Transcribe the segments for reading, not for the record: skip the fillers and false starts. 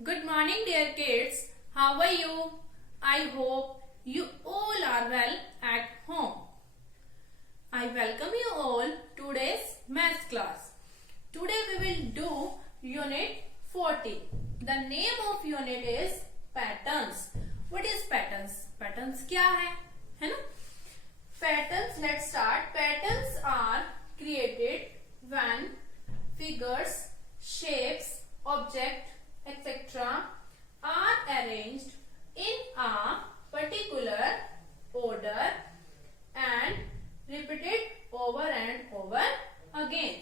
Good morning, dear kids. How are you? I hope you all are well at home. I welcome you all to today's math class. Today we will do unit 40. The name of unit is patterns. What is patterns? Patterns क्या है ना? Patterns, let's start. Patterns are created when figures, shapes, objects, etc. are arranged in a particular order and repeated over and over again.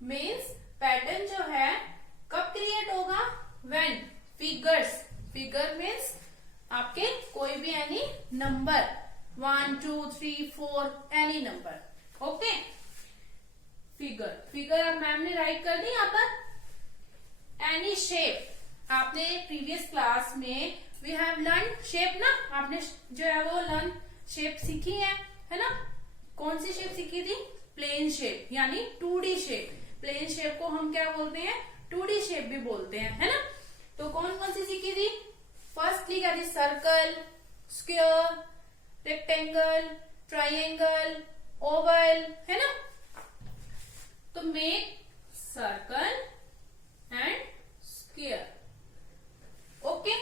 Means pattern जो है कब create होगा? When figures, figure means आपके कोई भी any number 1, 2, 3, 4 any number. Okay, figure figure अब ma'am ने right कर दी यहाँ पर. एनी शेप, आपने प्रीवियस क्लास में वी हैव लर्न शेप ना, आपने जो है वो लर्न शेप सीखी है ना. कौन सी शेप सीखी थी? प्लेन शेप, यानी 2D शेप. प्लेन शेप को हम क्या बोलते हैं? 2D शेप भी बोलते हैं, है ना. तो कौन कौन सी सीखी थी? फर्स्टली क्या थी? Circle, square, rectangle, triangle, Oval, है ना. तो make circle and square. Okay.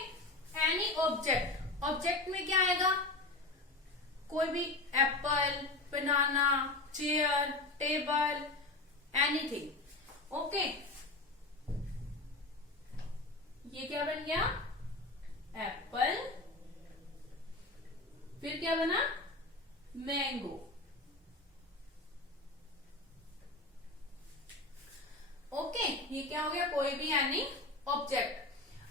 Any object, object में क्या आएगा? कोई भी एप्पल, बनाना, चेयर, टेबल, एनीथिंग. ओके, ये क्या बन गया? एप्पल. फिर क्या बना? मैंगो. ओके, ये क्या हो गया? कोई भी any object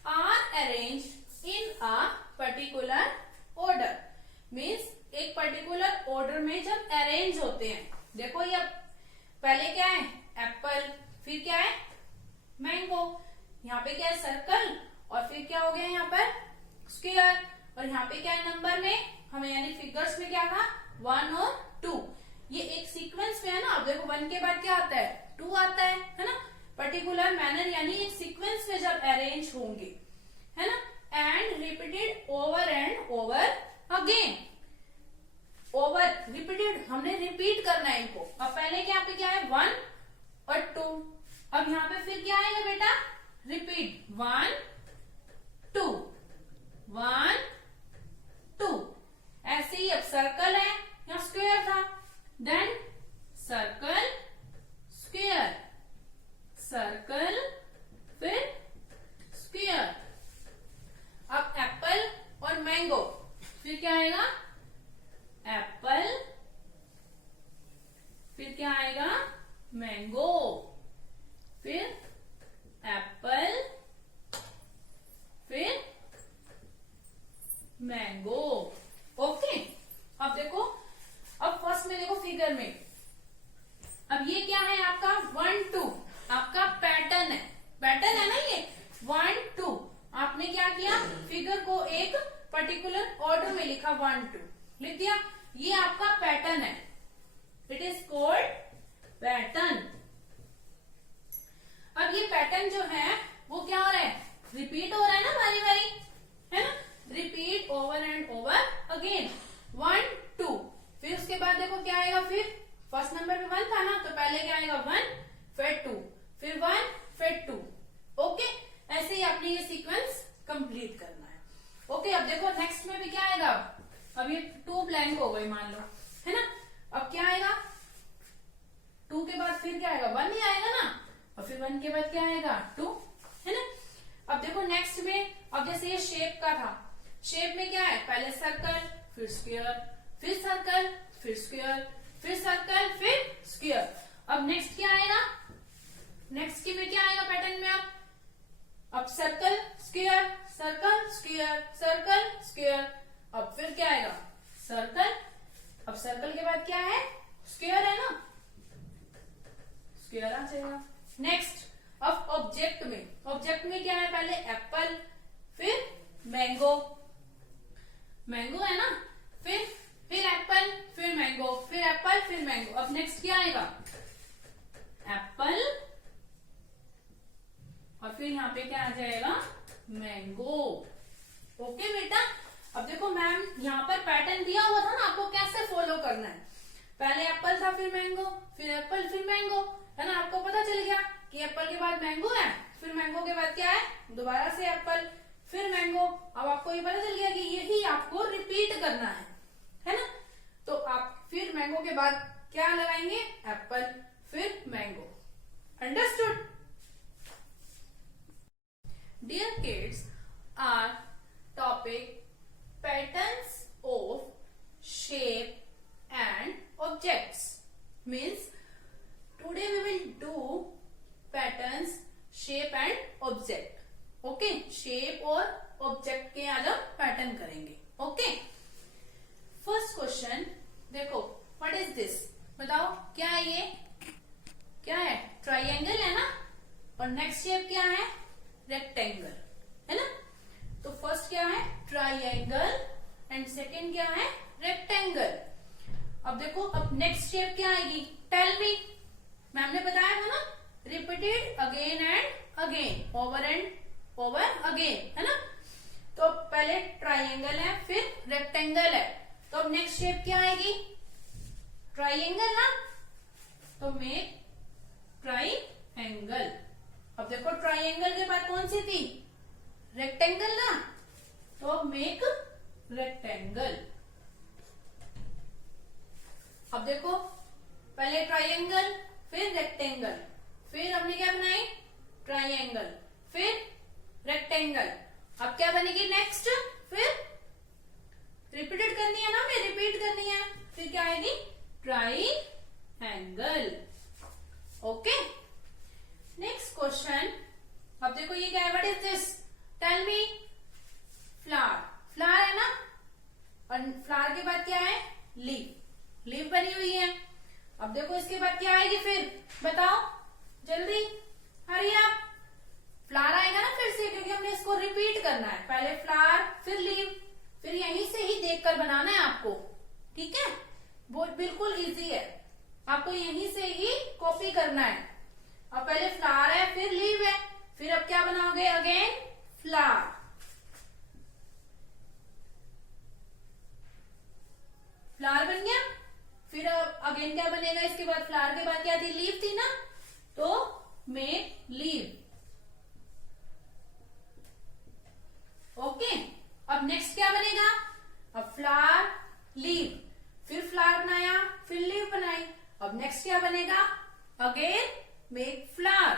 are arrange in a particular order. Means एक पर्टिकुलर ऑर्डर में जब अरेंज होते हैं. देखो ये पहले क्या है? एप्पल. फिर क्या है? मैंगो. यहाँ पे क्या है? सर्कल. और फिर क्या हो गया यहाँ पर? स्क्वायर. और यहाँ पे क्या है? नंबर में हमें यानी फिगर्स में क्या था? 1 और 2. ये एक सीक्वेंस में है ना. अब देखो 1 के बाद क्या आता है? 2 आता है ना. पर्टिकुलर मैनर यानी एक सीक्वेंस में जब अरेंज होंगे, है ना. And repeated over and over again. Over repeated, हमने रिपीट करना है इनको. अब पहले क्या पे क्या है? 1 और 2. अब यहाँ पे फिर क्या आएगा बेटा? रिपीट 1 2 1 2. ऐसे ही अब सर्कल है या स्क्वायर था, देन सर्कल स्क्वायर, सर्कल फिर स्क्वायर. अब एप्पल और मैंगो. फिर क्या आएगा? एप्पल. फिर क्या आएगा? मैंगो. फिर एप्पल. फिर मैंगो. ओके. अब देखो, अब फर्स्ट में देखो फिगर में. अब ये क्या है आपका? 1 2 आपका पैटर्न है. पैटर्न है ना ये 1 2. आपने क्या किया? फिगर को एक पर्टिकुलर ऑर्डर में लिखा. 1 2 लिख दिया. ये आपका पैटर्न है. It is called pattern. अब ये पैटर्न जो है वो क्या हो रहा है? रिपीट हो रहा है ना, बारी बारी, है ना. Repeat over and over again. 1 2. फिर उसके बाद देखो क्या आएगा? फिर फर्स्ट नंबर पे 1 था ना, तो पहले क्या आएगा? 1 फिर 2 फिर 1 फिर 2. ओके. ऐसे ही आपने ये सीक्वेंस कंप्लीट करना है. ओके. अब देखो नेक्स्ट में भी क्या आएगा? अब ये 2 ब्लैंक हो गई मान लो, है ना. अब क्या आएगा? 2 के बाद फिर क्या आएगा? 1 ही आएगा ना. और फिर 1 के बाद क्या आएगा? 2, है ना. अब देखो नेक्स्ट में, अब जैसे ये शेप का था, शेप में क्या है? पहले सर्कल फिर स्क्वायर, फिर सर्कल फिर स्क्वायर, फिर सर्कल फिर स्क्वायर. अब नेक्स्ट क्या आएगा? नेक्स्ट के में क्या आएगा पैटर्न में? अब circle square, circle square, circle square. अब फिर क्या आएगा? सर्कल. अब सर्कल के बाद क्या है? स्क्वायर है ना, स्क्वायर आ जाएगा. नेक्स्ट अब ऑब्जेक्ट में, ऑब्जेक्ट में क्या है? पहले एप्पल, फिर मैंगो. मैंगो है ना. फिर एप्पल, फिर मैंगो, फिर एप्पल, फिर मैंगो. अब नेक्स्ट क्या आएगा? एप्पल. और फिर यहाँ पे क्या आ जाएगा? मैंगो। ओके बेटा, अब देखो मैम यहाँ पर पैटर्न दिया हुआ था ना, आपको कैसे फॉलो करना है। पहले एप्पल था, फिर मैंगो, फिर एप्पल, फिर मैंगो, है ना। आपको पता चल गया कि एप्पल के बाद मैंगो है, फिर मैंगो के बाद क्या है, दोबारा से एप्पल, फिर मैंगो। अब आपको ये पता चल गया कि यही आपको रिपीट करना है ना। तो आप फिर मैंगो के बाद क्या लगाएंगे, एप्पल, फिर mango. Understood? Dear kids, our topic patterns of shape and objects means today we will do patterns, shape and object. Okay, shape और object के आज हम पैटर्न करेंगे. Okay, first question देखो, what is this? बताओ क्या है ये, क्या है, ट्राइंगल है ना, और नेक्स्ट शेप क्या है, रेक्टेंगल, है ना। तो फर्स्ट क्या है, ट्राइंगल, एंड सेकेंड क्या है, रेक्टेंगल। अब देखो, अब नेक्स्ट शेप क्या आएगी, टेल मी। मैम ने बताया था ना, repeated again and again, over and over again, है ना। तो पहले ट्राइंगल है, फिर रेक्टेंगल है, तो अब नेक्स्ट शेप क्या आएगी, ट्राइंगल ना, तो मेक ट्राइंगल। अब देखो ट्राइंगल के बाद कौन सी थी, रेक्टेंगल ना, तो मेक रेक्टेंगल। अब देखो, पहले ट्राइंगल, फिर रेक्टेंगल, फिर हमने क्या बनाई, ट्राइंगल, फिर रेक्टेंगल। अब क्या बनेगी नेक्स्ट, फिर रिपीटेड करनी है ना, हमें रिपीट करनी है, फिर क्या आएगी, ट्राइंगल। Okay, next question. अब देखो ये क्या है, what is this, tell me. Flower, flower है ना, और फ्लावर के बाद क्या है, लीफ, लीफ बनी हुई है। अब देखो इसके बाद क्या आएगी, फिर बताओ जल्दी, हरी आप। फ्लावर आएगा ना फिर से, क्योंकि हमने इसको रिपीट करना है, पहले फ्लावर, फिर लीफ, फिर यहीं से ही देखकर बनाना है आपको, ठीक है। वो बिल्कुल इजी है, आपको यहीं से ही कॉपी करना है। अब पहले फ्लावर है, फिर लीफ है, फिर अब क्या बनाओगे, अगेन फ्लावर, फ्लावर बन गया। फिर अगेन क्या बनेगा, इसके बाद फ्लावर के बाद क्या थी, लीफ थी ना, तो मेक लीफ। ओके, अब नेक्स्ट क्या बनेगा, अब फ्लावर, लीफ, फिर फ्लावर बनाया, फिर लीफ बनाई। अब नेक्स्ट क्या बनेगा, अगेन मेक फ्लावर,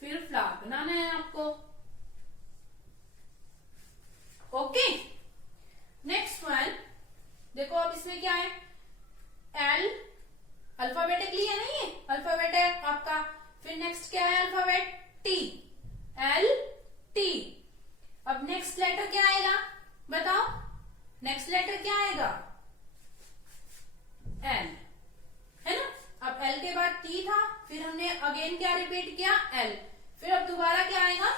फिर फ्लावर बनाना है आपको। ओके, नेक्स्ट वन देखो, अब इसमें क्या है, एल, अल्फाबेटिकली है ना, ये अल्फाबेट है आपका। फिर नेक्स्ट क्या है, अल्फाबेट टी, एल टी। अब नेक्स्ट लेटर क्या आएगा, बताओ, नेक्स्ट लेटर क्या आएगा, एल, है ना। अब एल के बाद टी था, फिर हमने अगेन क्या रिपीट किया, एल, फिर अब दोबारा क्या आएगा,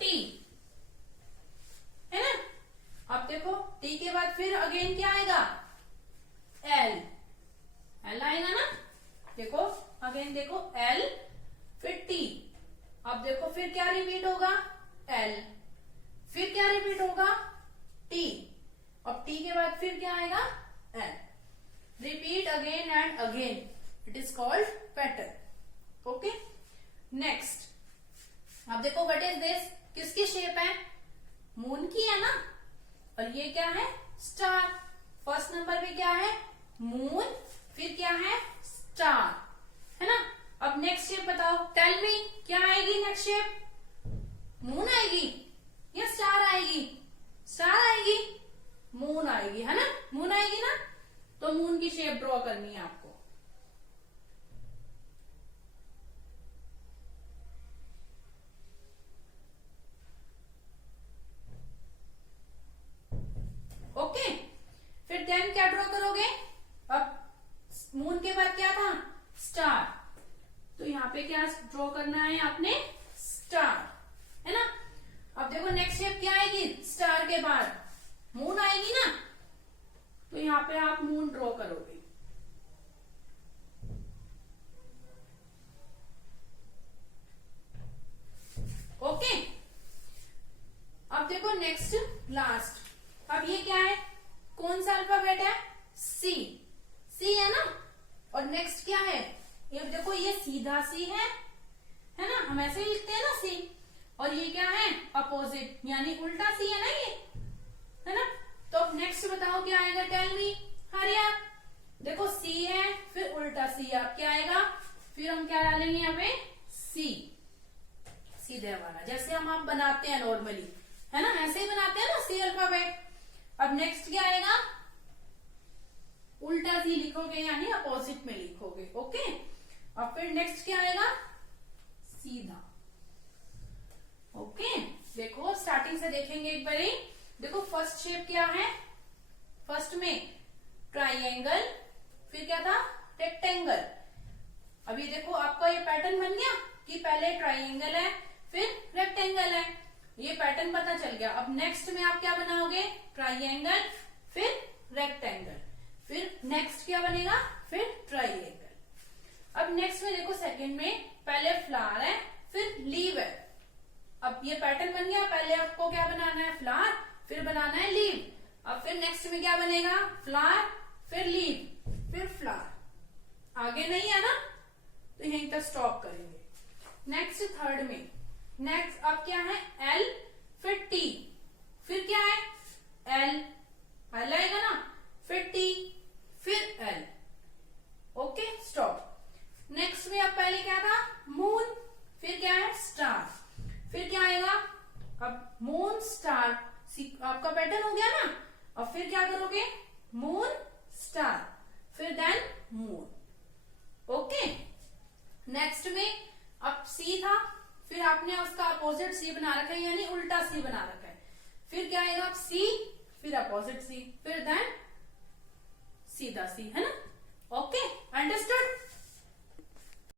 टी, है ना। अब देखो टी के बाद फिर अगेन क्या आएगा, एल, एल आएगा ना। देखो अगेन देखो, एल, फिर टी। अब देखो फिर क्या रिपीट होगा, एल, फिर क्या रिपीट होगा, टी। अब टी के बाद फिर क्या आएगा, L. Repeat again and again, it is called pattern. Okay, next. अब देखो व्हाट इज दिस, किसकी शेप है, मून की है ना, और ये क्या है, स्टार। फर्स्ट नंबर पे क्या है, मून, फिर क्या है, स्टार, है ना। अब नेक्स्ट शेप बताओ, टेल मी, क्या आएगी नेक्स्ट शेप, मून आएगी या स्टार आएगी, स्टार आएगी, मून आएगी, है ना, मून आएगी ना। तो मून की शेप ड्रॉ करनी है आपको। ओके, फिर देन क्या ड्रॉ करोगे, अब मून के बाद क्या था, स्टार, तो यहाँ पे क्या ड्रॉ करना है आपने, स्टार, है ना। अब देखो नेक्स्ट शेप क्या आएगी, स्टार के बाद मून आएगी ना, तो यहाँ पे आप मून ड्रॉ करोगे। ओके, नेक्स्ट लास्ट, अब ये क्या है, कौन सा अल्फाबेट है, सी, सी है ना। और नेक्स्ट क्या है, ये देखो ये सीधा सी है ना, हम ऐसे ही लिखते हैं ना सी। और ये क्या है, अपोजिट यानी उल्टा सी है ना ये, है ना। तो अब नेक्स्ट बताओ क्या आएगा, टेल मी, हरी आप। देखो सी है, फिर उल्टा सी, अब क्या आएगा, फिर हम क्या डालेंगे यहाँ पे, सी, सीधे वाला, जैसे हम आप बनाते हैं नॉर्मली, है ना, ऐसे ही बनाते हैं ना सी अल्फाबेट। अब नेक्स्ट क्या आएगा, उल्टा सी लिखोगे यानी अपोजिट में लिखोगे, ओके। अब फिर नेक्स्ट क्या आएगा, सीधा, ओके। देखो स्टार्टिंग से देखेंगे एक बारी। देखो फर्स्ट शेप क्या है, फर्स्ट में ट्राइंगल, फिर क्या था, रेक्टेंगल। अभी देखो आपका ये पैटर्न बन गया कि पहले ट्राइंगल है फिर रेक्टेंगल है, ये पैटर्न पता चल गया। अब नेक्स्ट में आप क्या बनाओगे, ट्राइंगल फिर रेक्टेंगल, फिर नेक्स्ट क्या बनेगा, फिर ट्राइंगल। अब नेक्स्ट में देखो सेकंड में पहले फ्लावर है फिर लीव है। अब ये पैटर्न बन गया, पहले आपको क्या बनाना है, फ्लावर, फिर बनाना है लीव। अब फिर नेक्स्ट में क्या बनेगा, फ्लावर फिर लीव फिर फ्लावर, आगे नहीं है ना, तो यहीं तक स्टॉप करेंगे। नेक्स्ट थर्ड में, नेक्स्ट अब क्या है, एल फिर टी, फिर क्या है, एल, एल आएगा ना, फिर टी फिर एल, ओके स्टॉप। नेक्स्ट में अब पहले क्या था, मून, फिर क्या है, स्टार, फिर क्या आएगा, अब मून स्टार, आपका पैटर्न हो गया ना। अब फिर क्या करोगे, मून स्टार, फिर देन मून, ओके। नेक्स्ट में अब सी था, फिर आपने उसका अपोजिट सी बना रखा है यानी उल्टा सी बना रखा है, फिर क्या आएगा, सी फिर अपोजिट सी, फिर देन सीधा सी, है ना।